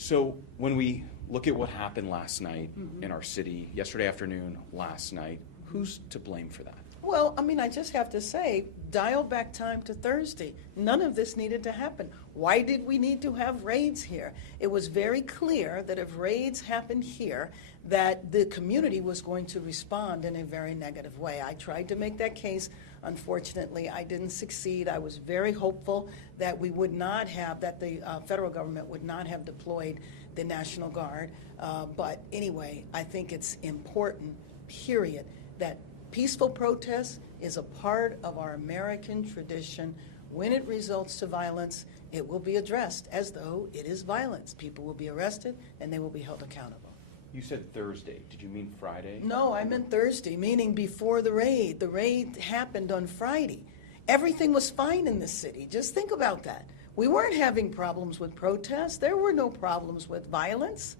So when we look at what happened last night in our city, yesterday afternoon, last night, who's to blame for that? Well, I mean, I just have to say, dial back time to Thursday. None of this needed to happen. Why did we need to have raids here? It was very clear that if raids happened here, that the community was going to respond in a very negative way. I tried to make that case. Unfortunately, I didn't succeed. I was very hopeful that we would not have, that the federal government would not have deployed the National Guard. But anyway, I think it's important, period, that peaceful protest is a part of our American tradition. When it results to violence, it will be addressed as though it is violence. People will be arrested and they will be held accountable. You said Thursday. Did you mean Friday? No, I meant Thursday, meaning before the raid. The raid happened on Friday. Everything was fine in this city. Just think about that. We weren't having problems with protests. There were no problems with violence.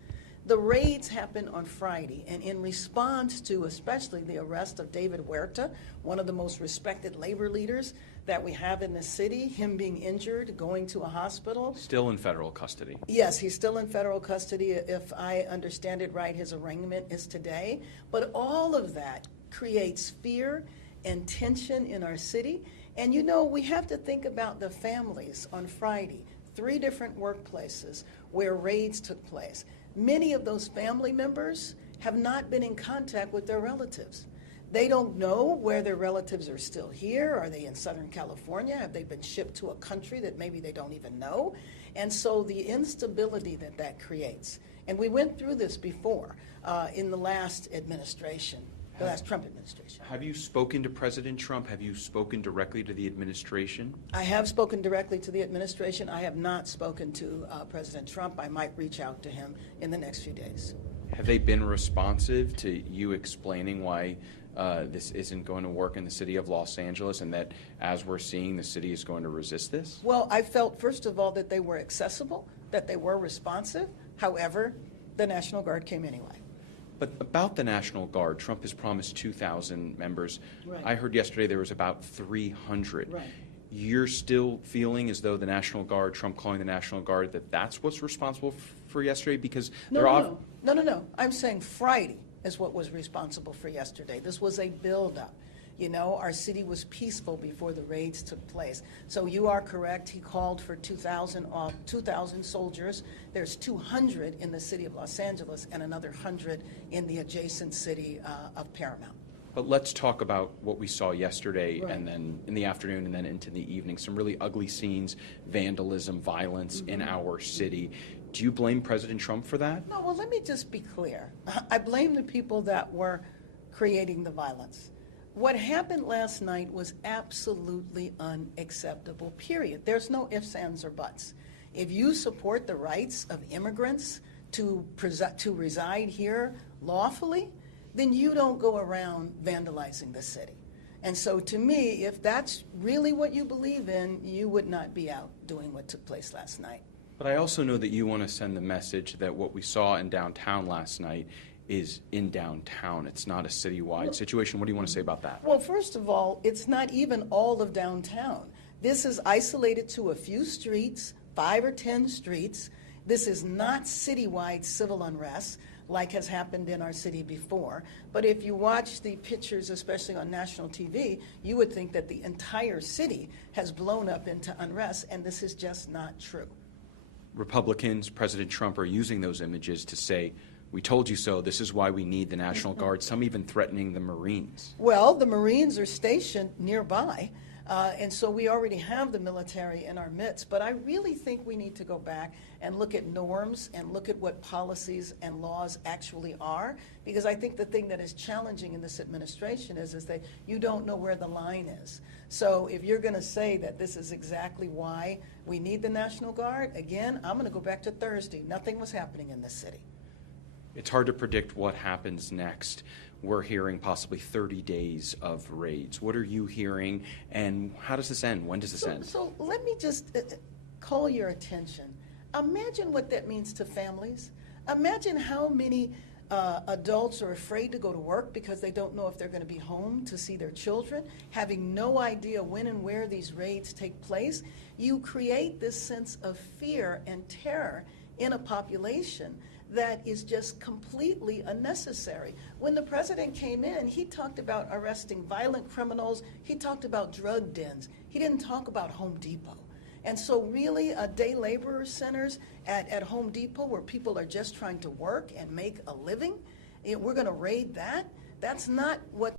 The raids happened on Friday, and in response to especially the arrest of David Huerta, one of the most respected labor leaders that we have in the city, him being injured, going to a hospital. Still in federal custody. Yes, he's still in federal custody. If I understand it right, his arraignment is today. But all of that creates fear and tension in our city. And you know, we have to think about the families on Friday, 3 different workplaces where raids took place. Many of those family members have not been in contact with their relatives. They don't know where their relatives are still here. Are they in Southern California? Have they been shipped to a country that maybe they don't even know? And so the instability that that creates. And we went through this before in the last administration, the last Trump administration. Have you spoken to President Trump? Have you spoken directly to the administration? I have spoken directly to the administration. I have not spoken to President Trump. I might reach out to him in the next few days. Have they been responsive to you explaining why this isn't going to work in the city of Los Angeles, and that, as we're seeing, the city is going to resist this? Well, I felt, first of all, that they were accessible, that they were responsive. However, the National Guard came anyway. But about the National Guard, Trump has promised 2,000 members. Right. I heard yesterday there was about 300. Right. You're still feeling as though the National Guard, Trump calling the National Guard, that's what's responsible for yesterday? Because No. I'm saying Friday is what was responsible for yesterday. This was a buildup. You know, our city was peaceful before the raids took place. So you are correct. He called for 2,000 soldiers. There's 200 in the city of Los Angeles and another 100 in the adjacent city of Paramount. But let's talk about what we saw yesterday, Right. and then in the afternoon and then into the evening. Some really ugly scenes, vandalism, violence in our city. Do you blame President Trump for that? No, well, let me just be clear. I blame the people that were creating the violence. What happened last night was absolutely unacceptable, period. There's no ifs, ands, or buts. If you support the rights of immigrants to reside here lawfully, then you don't go around vandalizing the city. And so to me, if that's really what you believe in, you would not be out doing what took place last night. But I also know that you want to send the message that what we saw in downtown last night is in downtown. It's not a citywide situation. What do you want to say about that? Well, first of all, it's not even all of downtown. This is isolated to a few streets, 5 or 10 streets. This is not citywide civil unrest like has happened in our city before. But if you watch the pictures, especially on national TV, you would think that the entire city has blown up into unrest, and this is just not true. Republicans, President Trump, are using those images to say, we told you so, this is why we need the National Guard, some even threatening the Marines. Well, the Marines are stationed nearby, and so we already have the military in our midst. But I really think we need to go back and look at norms and look at what policies and laws actually are, because I think the thing that is challenging in this administration is that you don't know where the line is. So if you're going to say that this is exactly why we need the National Guard, again, I'm going to go back to Thursday. Nothing was happening in this city. It's hard to predict what happens next. We're hearing possibly 30 days of raids. What are you hearing, and how does this end? When does this end? So let me just call your attention. Imagine what that means to families. Imagine how many adults are afraid to go to work because they don't know if they're going to be home to see their children, having no idea when and where these raids take place. You create this sense of fear and terror in a population that is just completely unnecessary. When the president came in, he talked about arresting violent criminals. He talked about drug dens. He didn't talk about Home Depot. And so really, day laborer centers at Home Depot where people are just trying to work and make a living, we're going to raid that? That's not what